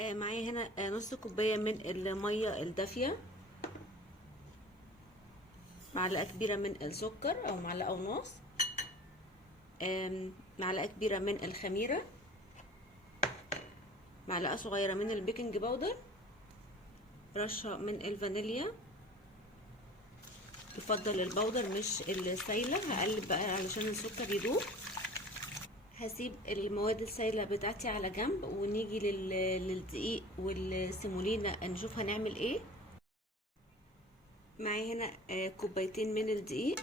معايا هنا نص كوباية من المية الدافية، معلقة كبيرة من السكر او معلقة ونص، معلقة كبيرة من الخميرة، معلقة صغيرة من البيكنج باودر، رشة من الفانيليا، يفضل البودر مش السايلة. هقلب بقى علشان السكر يدوب. هسيب المواد السايلة بتاعتي على جنب ونيجي للدقيق والسيمولينا نشوف هنعمل ايه. معايا هنا كوبايتين من الدقيق،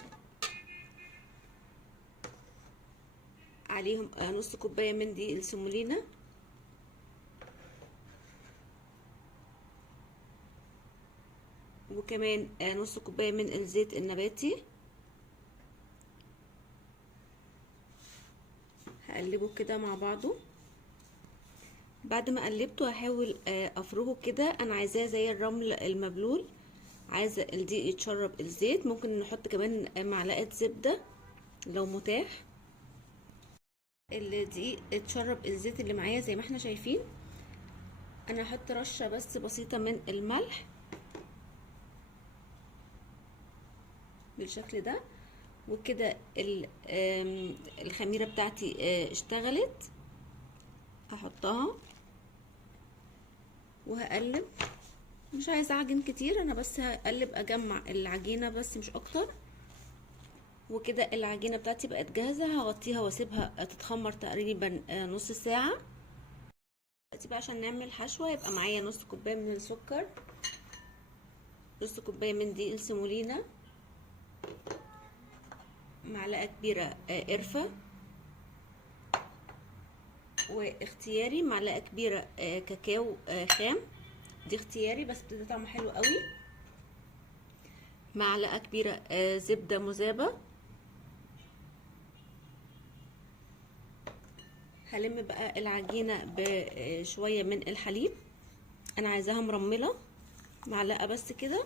عليهم نص كوباية من دقيق السيمولينا، وكمان نص كوباية من الزيت النباتي. هقلبه كده مع بعضه. بعد ما قلبته هحاول افرغه كده، انا عايزاه زي الرمل المبلول. عايزه الدقيق يتشرب الزيت، ممكن نحط كمان معلقه زبده لو متاح. الدقيق اتشرب الزيت اللي معايا زي ما احنا شايفين. انا هحط رشه بس بسيطه من الملح بالشكل ده. وكده الخميره بتاعتي اشتغلت. هحطها وهقلب. مش عايزه اعجن كتير، انا بس هقلب اجمع العجينه بس مش اكتر. وكده العجينه بتاعتي بقت جاهزه، هغطيها واسيبها تتخمر تقريبا نص ساعه. دلوقتي بقى عشان نعمل حشوه، يبقى معايا نص كوبايه من السكر، نص كوبايه من دقيق السيمولينا، معلقه كبيره قرفه، واختياري معلقه كبيره كاكاو خام، دي اختياري بس بتدي طعم حلو قوي، معلقه كبيره زبده مذابه. هلم بقى العجينه بشويه من الحليب، انا عايزاها مرمله، معلقه بس كده،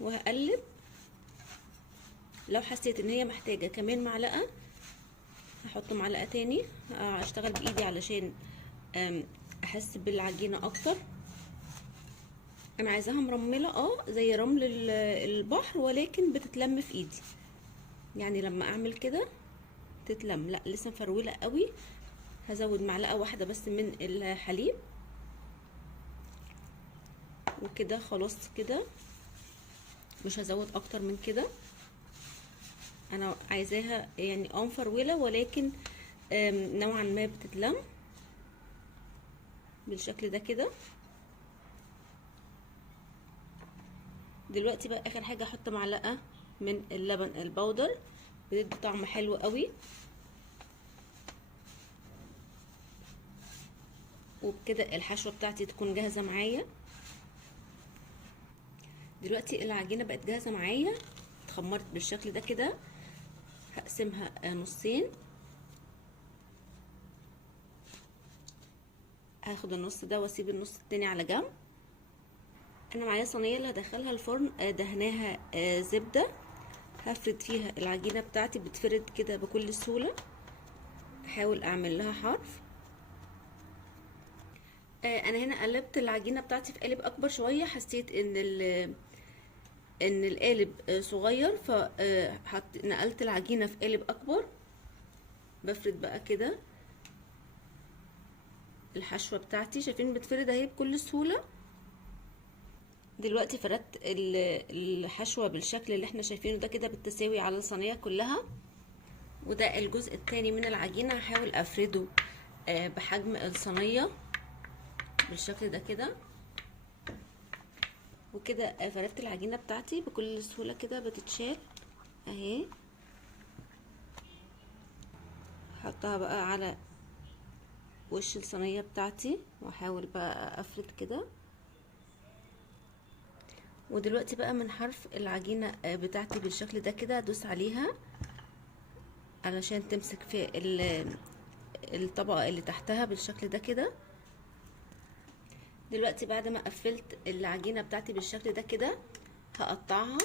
وهقلب. لو حسيت ان هي محتاجه كمان معلقه هحط معلقه تاني. اشتغل بايدي علشان احس بالعجينه اكتر. انا عايزاها مرمله زي رمل البحر، ولكن بتتلم في ايدي، يعني لما اعمل كده تتلم. لا لسه مفروله قوي. هزود معلقه واحده بس من الحليب، وكده خلاص كده، مش هزود اكتر من كده. انا عايزاها يعني مفروله، ولكن نوعا ما بتتلم بالشكل ده كده. دلوقتي بقى اخر حاجه احط معلقه من اللبن البودر، بيدي طعم حلو قوي. وبكده الحشوه بتاعتي تكون جاهزه معايا. دلوقتي العجينه بقت جاهزه معايا، اتخمرت بالشكل ده كده. هقسمها نصين. هاخد النص ده واسيب النص التاني على جنب. انا معايا صينيه اللي هدخلها الفرن دهناها زبده. هفرد فيها العجينه بتاعتي، بتفرد كده بكل سهوله. احاول اعمل لها حرف. انا هنا قلبت العجينه بتاعتي في قالب اكبر شويه، حسيت ان القالب صغير، ف نقلت العجينه في قالب اكبر. بفرد بقى كده الحشوه بتاعتي، شايفين بتفرد اهي بكل سهوله. دلوقتي فردت الحشوه بالشكل اللي احنا شايفينه ده كده بالتساوي على الصينيه كلها. وده الجزء التاني من العجينه، هحاول افرده بحجم الصينيه بالشكل ده كده. وكده فردت العجينه بتاعتي بكل سهوله كده بتتشال اهي. هحطها بقى على وش الصينيه بتاعتي، واحاول بقى افرد كده. ودلوقتي بقى من حرف العجينه بتاعتي بالشكل ده كده، ادوس عليها علشان تمسك في الطبقه اللي تحتها بالشكل ده كده. دلوقتي بعد ما قفلت العجينه بتاعتي بالشكل ده كده، هقطعها.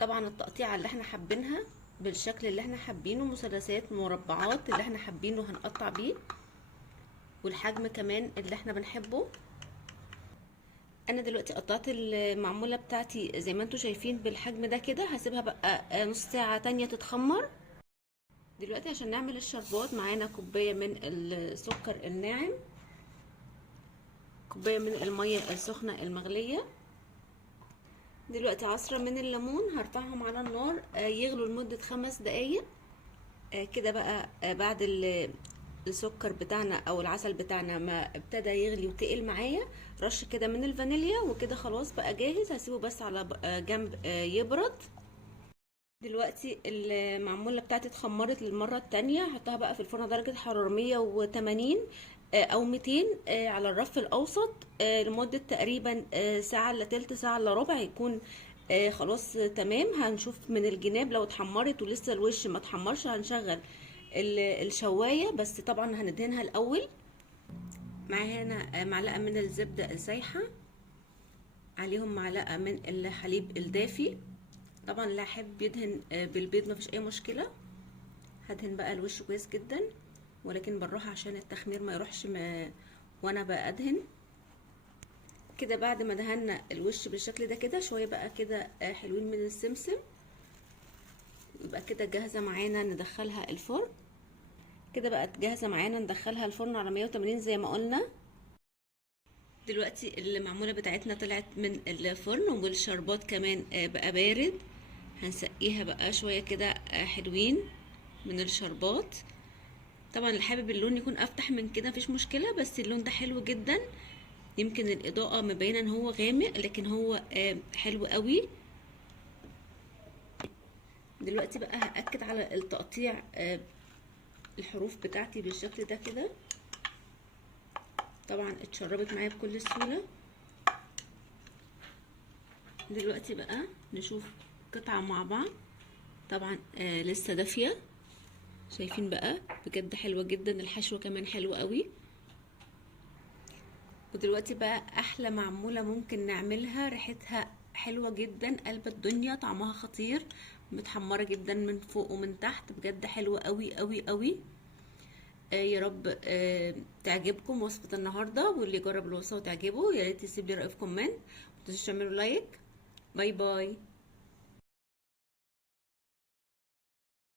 طبعا التقطيعه اللي احنا حابينها بالشكل اللي احنا حابينه، مثلثات مربعات اللي احنا حابينه هنقطع بيه. والحجم كمان اللي احنا بنحبه. انا دلوقتي قطعت المعموله بتاعتي زي ما انتم شايفين بالحجم ده كده، هسيبها بقى نص ساعه تانية تتخمر. دلوقتي عشان نعمل الشربات معانا كوبايه من السكر الناعم، كوبايه من الميه السخنه المغليه، دلوقتي عصره من الليمون. هرفعهم على النار يغلوا لمده 5 دقايق كده. بقى بعد السكر بتاعنا او العسل بتاعنا ما ابتدى يغلي وتقل معايا، رش كده من الفانيليا، وكده خلاص بقى جاهز. هسيبه بس على جنب يبرد. دلوقتي المعموله بتاعتي اتخمرت للمره التانية. هحطها بقى في الفرن درجه حراره 180 او 200 على الرف الاوسط لمده تقريبا ساعه الا تلت، ساعه الا ربع، يكون خلاص تمام. هنشوف من الجناب لو اتحمرت ولسه الوش ما اتحمرش، هنشغل الشوايه، بس طبعا هندهنها الاول. معايا هنا معلقه من الزبده السايحه، عليهم معلقه من الحليب الدافي. طبعا اللي حابب يدهن بالبيض مفيش اي مشكله. هدهن بقى الوش كويس جدا، ولكن بالراحه عشان التخمير ما يروحش وانا بقى ادهن كده. بعد ما دهنا الوش بالشكل ده كده شويه بقى كده حلوين من السمسم، يبقى كده جاهزه معانا ندخلها الفرن. كده بقت جاهزه معانا ندخلها الفرن على 180 زي ما قلنا. دلوقتي المعموله بتاعتنا طلعت من الفرن، والشربات كمان بقى بارد. هنسقيها بقى شويه كده حلوين من الشربات. طبعا اللي حابب اللون يكون افتح من كده مفيش مشكله، بس اللون ده حلو جدا. يمكن الاضاءه مبينه ان هو غامق، لكن هو حلو قوي. دلوقتي بقى هاكد على التقطيع الحروف بتاعتي بالشكل ده كده. طبعا اتشربت معايا بكل سهوله. دلوقتي بقى نشوف قطعه مع بعض. طبعا لسه دافيه، شايفين بقى بجد حلوه جدا. الحشوه كمان حلوه قوي. ودلوقتي بقى احلى معموله ممكن نعملها، ريحتها حلوه جدا قلب الدنيا، طعمها خطير، متحمره جدا من فوق ومن تحت، بجد حلوه قوي قوي قوي. يا رب تعجبكم وصفه النهارده، واللي يجرب الوصفه وتعجبه يا ريت يسيب لي رايه في كومنت، متنسوش تعملوا لايك. باي باي.